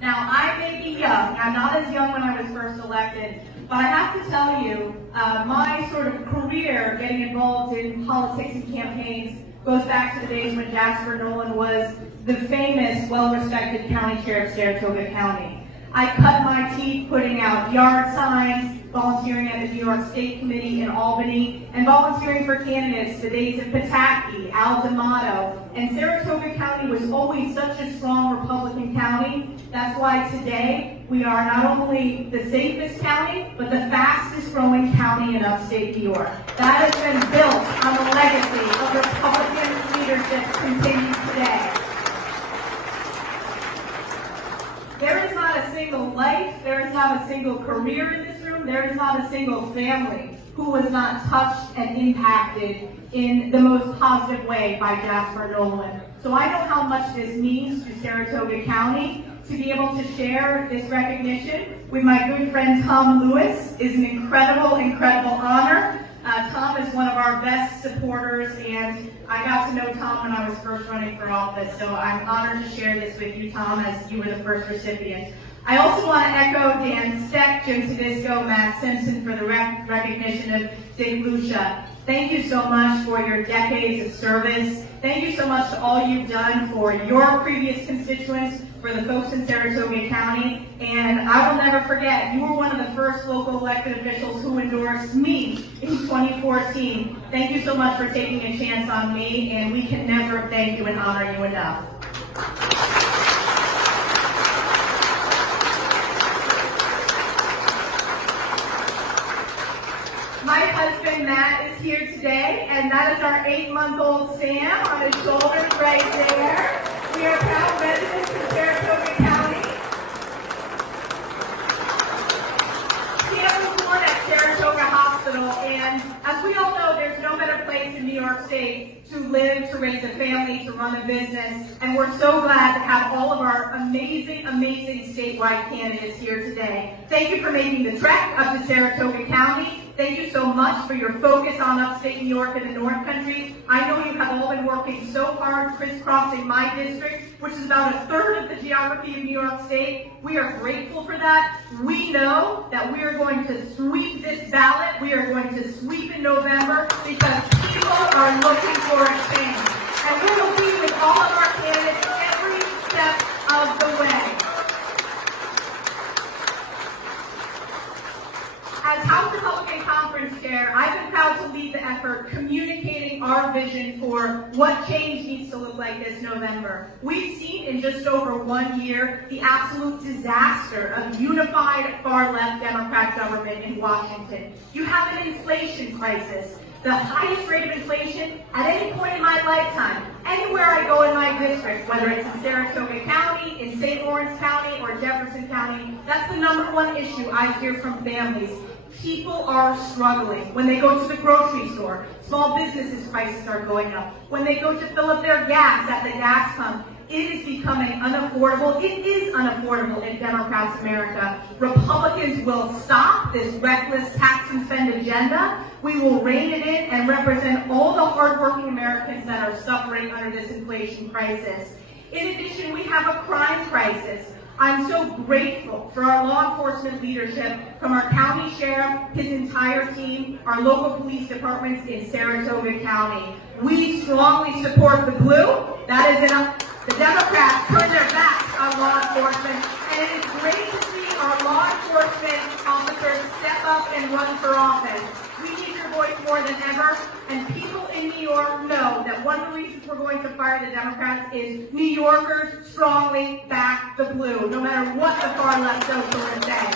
Now, I may be young. I'm not as young when I was first elected, but I have to tell you, my sort of career getting involved in politics and campaigns goes back to the days when Jasper Nolan was the famous, well-respected county chair of Saratoga County. I cut my teeth putting out yard signs, volunteering at the New York State Committee in Albany, and volunteering for candidates the days of Pataki, Al D'Amato, and Saratoga County was always such a strong Republican county. That's why today we are not only the safest county, but the fastest growing county in upstate New York. That has been built on the legacy of Republican leadership continued today. There is not a single life, there is not a single career in this room, there is not a single family who was not touched and impacted in the most positive way by Jasper Nolan. So I know how much this means to Saratoga County. To be able to share this recognition with my good friend Tom Lewis is an incredible, incredible honor. Tom is one of our best supporters, and I got to know Tom when I was first running for office, so I'm honored to share this with you, Tom, as you were the first recipient. I also want to echo Dan Steck, Jim Tedisco, Matt Simpson for the recognition of Dick Lucia. Thank you so much for your decades of service. Thank you so much to all you've done for your previous constituents, for the folks in Saratoga County, and I will never forget, you were one of the first local elected officials who endorsed me in 2014. Thank you so much for taking a chance on me, and we can never thank you and honor you enough. My husband, Matt, is here today, and that is our 8-month-old Sam on his shoulders right there. We are proud residents of Saratoga County. Sam was born at Saratoga Hospital, and as we all know, there's no better place in New York State to live, to raise a family, to run a business, and we're so glad to have all of our amazing, amazing statewide candidates here today. Thank you for making the trek up to Saratoga County. Thank you so much for your focus on upstate New York and the North Country. I know you have all been working so hard crisscrossing my district, which is about a third of the geography of New York State. We are grateful for that. We know that we are going to sweep this ballot. We are going to sweep in November because people are looking for a change. And we will be with all of our candidates every step of the way. As House Republican Conference Chair, I've been proud to lead the effort communicating our vision for what change needs to look like this November. We've seen in just over 1 year the absolute disaster of unified far-left Democrat government in Washington. You have an inflation crisis, the highest rate of inflation at any point in my lifetime. Anywhere I go in my district, whether it's in Saratoga County, in St. Lawrence County, or Jefferson County, that's the #1 issue I hear from families. People are struggling. When they go to the grocery store, small businesses' prices are going up. When they go to fill up their gas at the gas pump, it is becoming unaffordable. It is unaffordable in Democrats' America. Republicans will stop this reckless tax and spend agenda. We will rein it in and represent all the hardworking Americans that are suffering under this inflation crisis. In addition, we have a crime crisis. I'm so grateful for our law enforcement leadership from our county sheriff, his entire team, our local police departments in Saratoga County. We strongly support the blue. That is the Democrats turn their backs on law enforcement, and it is great to see our law enforcement officers step up and run for office. We need your voice more than ever, and people in New York know that one of the reasons we're going to fire the Democrats is New Yorkers strongly back the blue, no matter what the far left socialists say.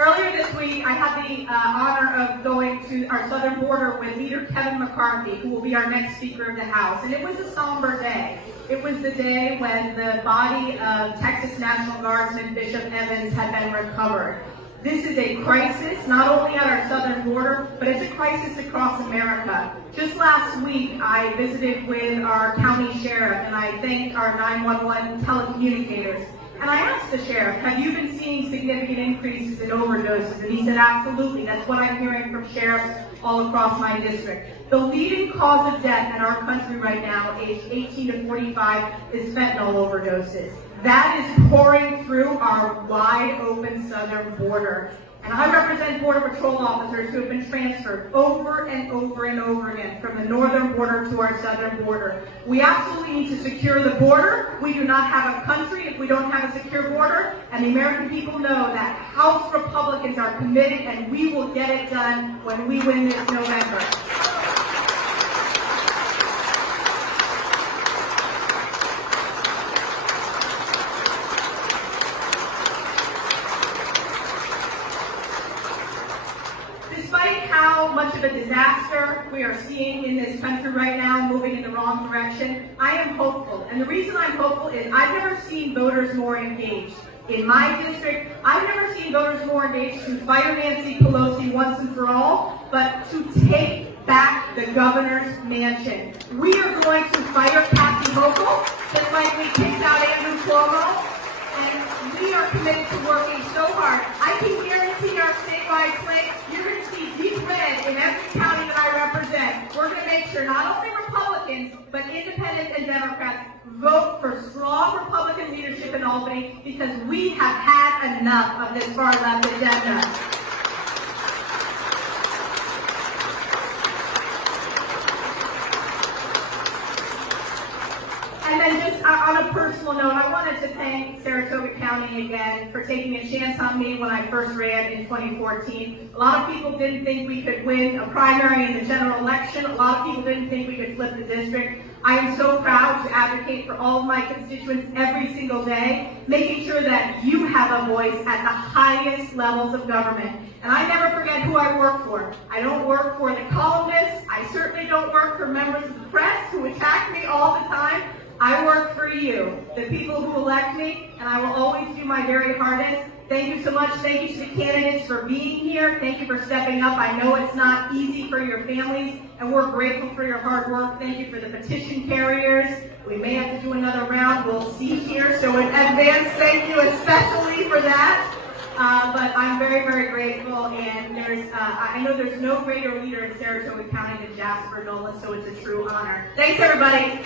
Earlier this week, I had the honor of going to our southern border with Leader Kevin McCarthy, who will be our next Speaker of the House. And it was a somber day. It was the day when the body of Texas National Guardsman Bishop Evans had been recovered. This is a crisis, not only at our southern border, but it's a crisis across America. Just last week, I visited with our county sheriff, and I thanked our 911 telecommunicators. And I asked the sheriff, have you been seeing significant increases in overdoses? And he said, absolutely. That's what I'm hearing from sheriffs all across my district. The leading cause of death in our country right now, aged 18 to 45, is fentanyl overdoses. That is pouring through our wide open southern border. And I represent Border Patrol officers who have been transferred over and over and over again from the northern border to our southern border. We absolutely need to secure the border. We do not have a country if we don't have a secure border. And the American people know that House Republicans are committed, and we will get it done when we win this November. Despite how much of a disaster we are seeing in this country right now, moving in the wrong direction, I am hopeful. And the reason I'm hopeful is I've never seen voters more engaged. In my district, I've never seen voters more engaged to fire Nancy Pelosi once and for all, but to take back the governor's mansion. We are going to fire Kathy Hochul, just like we kicked out Andrew Cuomo. And we are committed to working so hard. I can guarantee our statewide slate, you're going to see deep red in every county that I represent. We're going to make sure not only Republicans, but independents and Democrats vote for strong Republican leadership in Albany, because we have had enough of this far left agenda. And then just on a personal note, I wanted to thank Saratoga County again for taking a chance on me when I first ran in 2014. A lot of people didn't think we could win a primary in the general election. A lot of people didn't think we could flip the district. I am so proud to advocate for all of my constituents every single day, making sure that you have a voice at the highest levels of government. And I never forget who I work for. I don't work for the columnists. I certainly don't work for members of the press who attack me all the time. I work for you, the people who elect me, and I will always do my very hardest. Thank you so much. Thank you to the candidates for being here. Thank you for stepping up. I know it's not easy for your families, and we're grateful for your hard work. Thank you for the petition carriers. We may have to do another round. We'll see here. So in advance, thank you especially for that. But I'm very, very grateful, and I know there's no greater leader in Saratoga County than Jasper Nolan, so it's a true honor. Thanks, everybody.